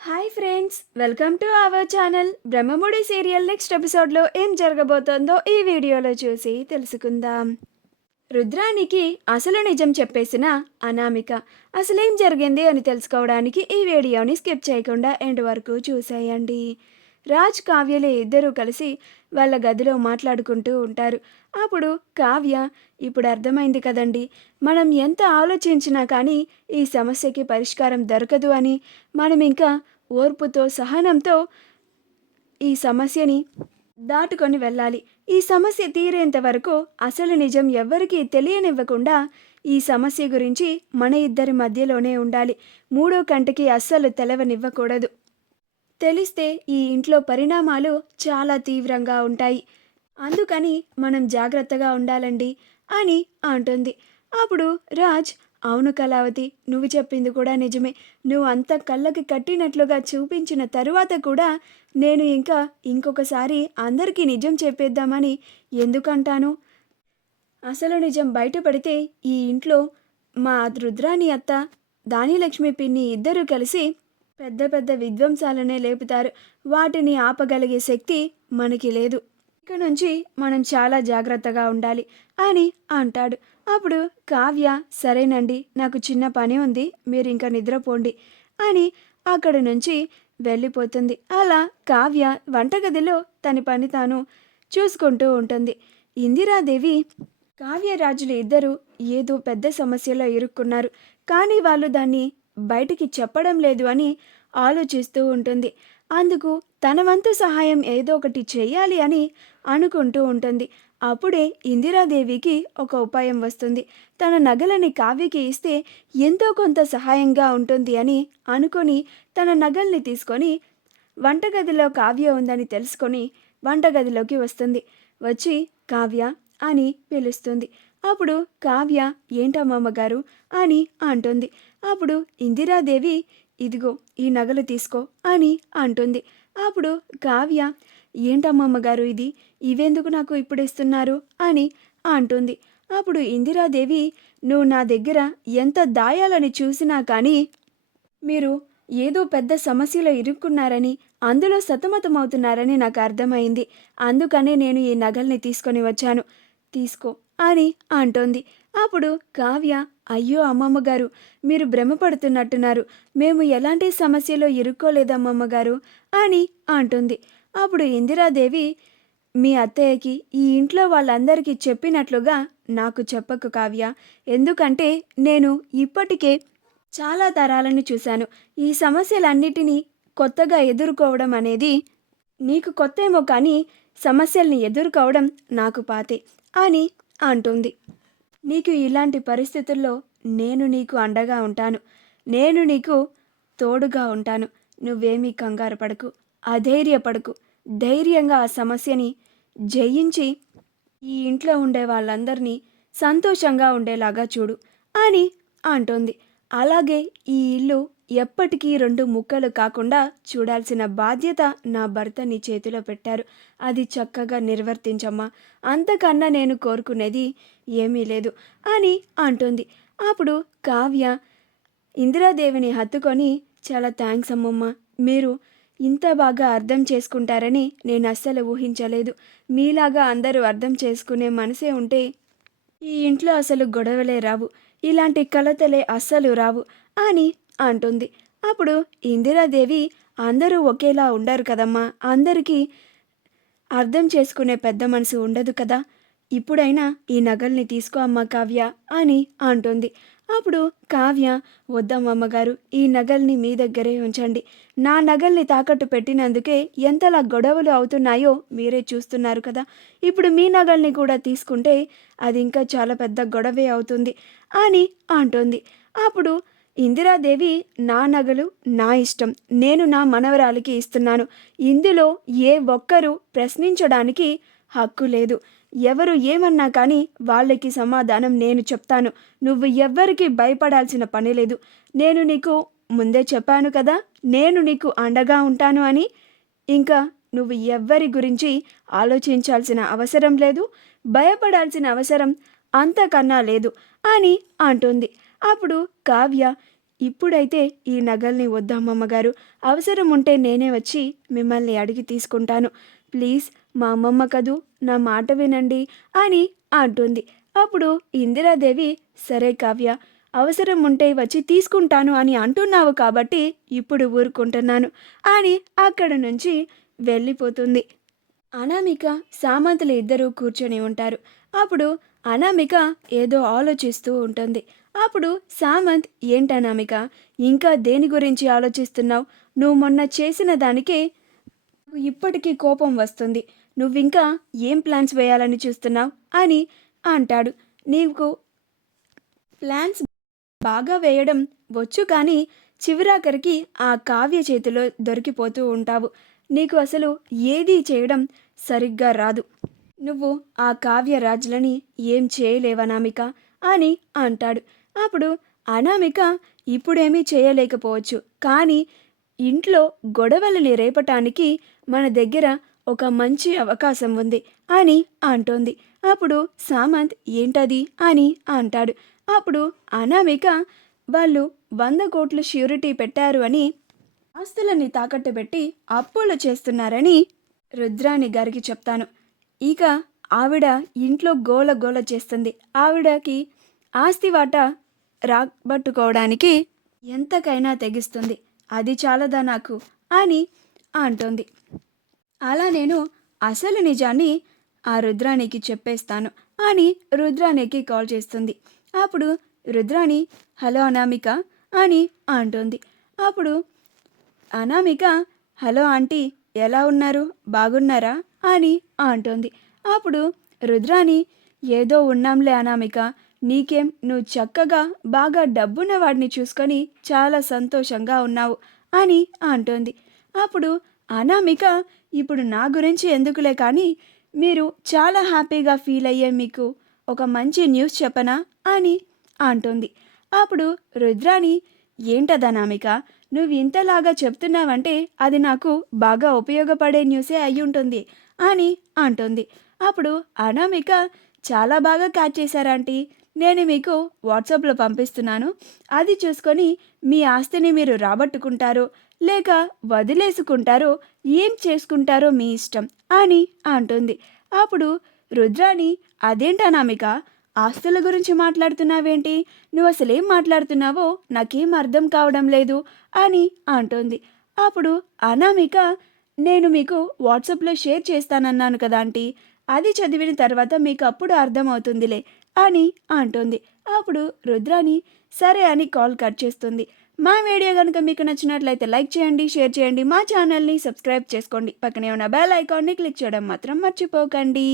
Hi friends, welcome to our channel. Brahmamudi serial next ఎపిసోడ్లో ఏం జరగబోతోందో ఈ వీడియోలో చూసి తెలుసుకుందాం. రుద్రానికి అసలు నిజం చెప్పేసిన అనామిక అసలేం జరిగింది అని తెలుసుకోవడానికి ఈ వీడియోని స్కిప్ చేయకుండా ఎండ్ వరకు చూసేయండి. రాజ్ కావ్యలు ఇద్దరూ కలిసి వాళ్ళ గదిలో మాట్లాడుకుంటూ ఉంటారు. అప్పుడు కావ్య, ఇప్పుడు అర్థమైంది కదండి, మనం ఎంత ఆలోచించినా కానీ ఈ సమస్యకి పరిష్కారం దొరకదు అని, మనం ఇంకా ఓర్పుతో సహనంతో ఈ సమస్యని దాటుకొని వెళ్ళాలి. ఈ సమస్య తీరేంత వరకు అసలు నిజం ఎవ్వరికీ తెలియనివ్వకుండా ఈ సమస్య గురించి మన ఇద్దరి మధ్యలోనే ఉండాలి. మూడో కంటికి అస్సలు తెలవనివ్వకూడదు. తెలిస్తే ఈ ఇంట్లో పరిణామాలు చాలా తీవ్రంగా ఉంటాయి. అందుకని మనం జాగ్రత్తగా ఉండాలండి అని అంటుంది. అప్పుడు రాజ్, అవును కళావతి, నువ్వు చెప్పింది కూడా నిజమే. నువ్వు అంత కళ్ళకి కట్టినట్లుగా చూపించిన తరువాత కూడా నేను ఇంకొకసారి అందరికీ నిజం చెప్పేద్దామని ఎందుకంటాను? అసలు నిజం బయటపడితే ఈ ఇంట్లో మా రుద్రాని అత్త, దానిలక్ష్మి పిన్ని ఇద్దరూ కలిసి పెద్ద పెద్ద విధ్వంసాలనే లేపుతారు. వాటిని ఆపగలిగే శక్తి మనకి లేదు. ఇక నుంచి మనం చాలా జాగ్రత్తగా ఉండాలి అని అంటాడు. అప్పుడు కావ్య, సరేనండి, నాకు చిన్న పని ఉంది, మీరు ఇంకా నిద్రపోండి అని అక్కడి నుంచి వెళ్ళిపోతుంది. అలా కావ్య వంటగదిలో తన పని తాను చూసుకుంటూ ఉంటుంది. ఇందిరాదేవి, కావ్యరాజులు ఇద్దరు ఏదో పెద్ద సమస్యలో ఇరుక్కున్నారు, కానీ వాళ్ళు దాన్ని బయటికి చెప్పడం లేదు అని ఆలోచిస్తూ ఉంటుంది. అందుకు తన వంతు సహాయం ఏదో ఒకటి చెయ్యాలి అని అనుకుంటూ ఉంటుంది. అప్పుడే ఇందిరాదేవికి ఒక ఉపాయం వస్తుంది. తన నగలని కావ్యకి ఇస్తే ఎంతో కొంత సహాయంగా ఉంటుంది అని అనుకొని తన నగల్ని తీసుకొని వంటగదిలో కావ్య ఉందని తెలుసుకొని వంటగదిలోకి వస్తుంది. వచ్చి కావ్య అని పిలుస్తుంది. అప్పుడు కావ్య, ఏంటమ్మమ్మగారు అని అంటుంది. అప్పుడు ఇందిరాదేవి, ఇదిగో ఈ నగలు తీసుకో అని అంటుంది. అప్పుడు కావ్య, ఏంటమ్మమ్మగారు ఇది, ఇవెందుకు నాకు ఇప్పుడు ఇస్తున్నారు అని అంటుంది. అప్పుడు ఇందిరాదేవి, నువ్వు నా దగ్గర ఎంత దాయాలని చూసినా కానీ మీరు ఏదో పెద్ద సమస్యలో ఇరుక్కున్నారని, అందులో సతమతమవుతున్నారని నాకు అర్థమైంది. అందుకనే నేను ఈ నగల్ని తీసుకొని వచ్చాను, తీసుకో అని అంటోంది. అప్పుడు కావ్య, అయ్యో అమ్మమ్మగారు, మీరు భ్రమపడుతున్నట్టున్నారు, మేము ఎలాంటి సమస్యలో ఇరుక్కోలేదమ్మమ్మగారు అని అంటుంది. అప్పుడు ఇందిరాదేవి, మీ అత్తయ్యకి ఈ ఇంట్లో వాళ్ళందరికీ చెప్పినట్లుగా నాకు చెప్పకు కావ్య, ఎందుకంటే నేను ఇప్పటికే చాలా తరాలను చూశాను. ఈ సమస్యలన్నిటినీ కొత్తగా ఎదుర్కోవడం అనేది నీకు కొత్తేమో, కానీ సమస్యల్ని ఎదుర్కోవడం నాకు పాతే అని అంటుంది. నీకు ఇలాంటి పరిస్థితుల్లో నేను నీకు అండగా ఉంటాను, నేను నీకు తోడుగా ఉంటాను. నువ్వేమీ కంగారు పడకు, అధైర్యపడకు, ధైర్యంగా ఆ సమస్యని జయించి ఈ ఇంట్లో ఉండే వాళ్ళందరినీ సంతోషంగా ఉండేలాగా చూడు అని అంటోంది. అలాగే ఈ ఇల్లు ఎప్పటికీ రెండు ముక్కలు కాకుండా చూడాల్సిన బాధ్యత నా భర్త నీ చేతిలో పెట్టారు, అది చక్కగా నిర్వర్తించమ్మా, అంతకన్నా నేను కోరుకునేది ఏమీ లేదు అని అంటుంది. అప్పుడు కావ్య ఇందిరాదేవిని హత్తుకొని, చాలా థ్యాంక్స్ అమ్మమ్మ, మీరు ఇంత బాగా అర్థం చేసుకుంటారని నేను అస్సలు ఊహించలేదు. మీలాగా అందరూ అర్థం చేసుకునే మనసే ఉంటే ఈ ఇంట్లో అసలు గొడవలే రావు, ఇలాంటి కలతలే అస్సలు రావు అని అంటుంది. అప్పుడు ఇందిరాదేవి, అందరూ ఒకేలా ఉండరు కదమ్మా, అందరికీ అర్థం చేసుకునే పెద్ద మనసు ఉండదు కదా, ఇప్పుడైనా ఈ నగల్ని తీసుకో అమ్మ కావ్య అని అంటుంది. అప్పుడు కావ్య, వద్దమ్మమ్మగారు, ఈ నగల్ని మీ దగ్గరే ఉంచండి, నా నగల్ని తాకట్టు పెట్టినందుకే ఎంతలా గొడవలు అవుతున్నాయో మీరే చూస్తున్నారు కదా, ఇప్పుడు మీ నగల్ని కూడా తీసుకుంటే అది ఇంకా చాలా పెద్ద గొడవే అవుతుంది అని అంటుంది. అప్పుడు ఇందిరాదేవి, నా నగలు నా ఇష్టం, నేను నా మనవరాలికి ఇస్తున్నాను, ఇందులో ఏ ఒక్కరూ ప్రశ్నించడానికి హక్కు లేదు, ఎవరు ఏమన్నా కానీ వాళ్ళకి సమాధానం నేను చెప్తాను, నువ్వు ఎవ్వరికి భయపడాల్సిన పని లేదు, నేను నీకు ముందే చెప్పాను కదా, నేను నీకు అండగా ఉంటాను అని, ఇంకా నువ్వు ఎవ్వరి గురించి ఆలోచించాల్సిన అవసరం లేదు, భయపడాల్సిన అవసరం అంతకన్నా లేదు అని అంటుంది. అప్పుడు కావ్య, ఇప్పుడైతే ఈ నగల్ని వద్దమ్మమ్మ గారు, అవసరం ఉంటే నేనే వచ్చి మిమ్మల్ని అడిగి తీసుకుంటాను. ప్లీజ్ మా అమ్మమ్మ కదూ, నా మాట వినండి అని అంటుంది. అప్పుడు ఇందిరాదేవి, సరే కావ్య, అవసరం ఉంటే వచ్చి తీసుకుంటాను అని అంటున్నావు కాబట్టి ఇప్పుడు ఊరుకుంటున్నాను అని అక్కడ నుంచి వెళ్ళిపోతుంది. అనామిక, సామంతులు ఇద్దరూ కూర్చొని ఉంటారు. అప్పుడు అనామిక ఏదో ఆలోచిస్తూ ఉంటుంది. అప్పుడు సామంత్, ఏంటనామిక, ఇంకా దేని గురించి ఆలోచిస్తున్నావు? నువ్వు మొన్న చేసిన దానికే నాకు ఇప్పటికీ కోపం వస్తుంది. నువ్వింకా ఏం ప్లాన్స్ వేయాలని చూస్తున్నావు అని అంటాడు. నీకు ప్లాన్స్ బాగా వేయడం వచ్చు, కానీ చివరాఖరికి ఆ కావ్య చేతిలో దొరికిపోతూ ఉంటావు. నీకు అసలు ఏదీ చేయడం సరిగ్గా రాదు. నువ్వు ఆ కావ్య రాజులని ఏం చేయలేవనామిక అని అంటాడు. అప్పుడు అనామిక, ఇప్పుడేమీ చేయలేకపోవచ్చు, కానీ ఇంట్లో గొడవలని రేపటానికి మన దగ్గర ఒక మంచి అవకాశం ఉంది అని అంటోంది. అప్పుడు సామంత్, ఏంటది అని అంటాడు. అప్పుడు అనామిక, వాళ్ళు 100 కోట్లు ష్యూరిటీ పెట్టారు అని, ఆస్తులని తాకట్టు పెట్టి అప్పులు చేస్తున్నారని రుద్రాణి గారికి చెప్తాను. ఇక ఆవిడ ఇంట్లో గోల గోల చేస్తుంది. ఆవిడకి ఆస్తి వాటా రాబట్టుకోవడానికి ఎంతకైనా తెగిస్తుంది. అది చాలదా నాకు అని అంటోంది. అలా నేను అసలు నిజాన్ని ఆ రుద్రాణికి చెప్పేస్తాను అని రుద్రాణికి కాల్ చేస్తుంది. అప్పుడు రుద్రాణి, హలో అనామిక అని అంటుంది. అప్పుడు అనామిక, హలో ఆంటీ, ఎలా ఉన్నారు, బాగున్నారా అని అంటోంది. అప్పుడు రుద్రాణి, ఏదో ఉన్నాంలే అనామిక, నీకేం, నువ్వు చక్కగా బాగా డబ్బున్న వాడిని చూసుకొని చాలా సంతోషంగా ఉన్నావు అని అంటోంది. అప్పుడు అనామిక, ఇప్పుడు నా గురించి ఎందుకులే కానీ మీరు చాలా హ్యాపీగా ఫీల్ అయ్యే మీకు ఒక మంచి న్యూస్ చెప్పనా అని అంటుంది. అప్పుడు రుద్రాణి, ఏంటదనామిక, నువ్వు ఇంతలాగా చెప్తున్నావంటే అది నాకు బాగా ఉపయోగపడే న్యూసే అయ్యుంటుంది అని అంటుంది. అప్పుడు అనామిక, చాలా బాగా క్యాచ్ చేశారాంటీ, నేను మీకు వాట్సాప్లో పంపిస్తున్నాను, అది చూసుకొని మీ ఆస్తిని మీరు రాబట్టుకుంటారో లేక వదిలేసుకుంటారో, ఏం చేసుకుంటారో మీ ఇష్టం అని అంటుంది. అప్పుడు రుద్రాణి, అదేంటనామిక, ఆస్తుల గురించి మాట్లాడుతున్నావేంటి, నువ్వు అసలేం మాట్లాడుతున్నావో నాకేం అర్థం కావడం లేదు అని అంటుంది. అప్పుడు అనామిక, నేను మీకు వాట్సాప్లో షేర్ చేస్తానన్నాను కదా ఆంటీ, అది చదివిన తర్వాత మీకు అప్పుడు అర్థమవుతుందిలే అని అంటుంది. అప్పుడు రుద్రాణి సరే అని కాల్ కట్ చేస్తుంది. మా వీడియో కనుక మీకు నచ్చినట్లయితే లైక్ చేయండి, షేర్ చేయండి, మా ఛానల్ని సబ్స్క్రైబ్ చేసుకోండి, పక్కనే ఉన్న బెల్ ఐకాన్ని క్లిక్ చేయడం మాత్రం మర్చిపోకండి.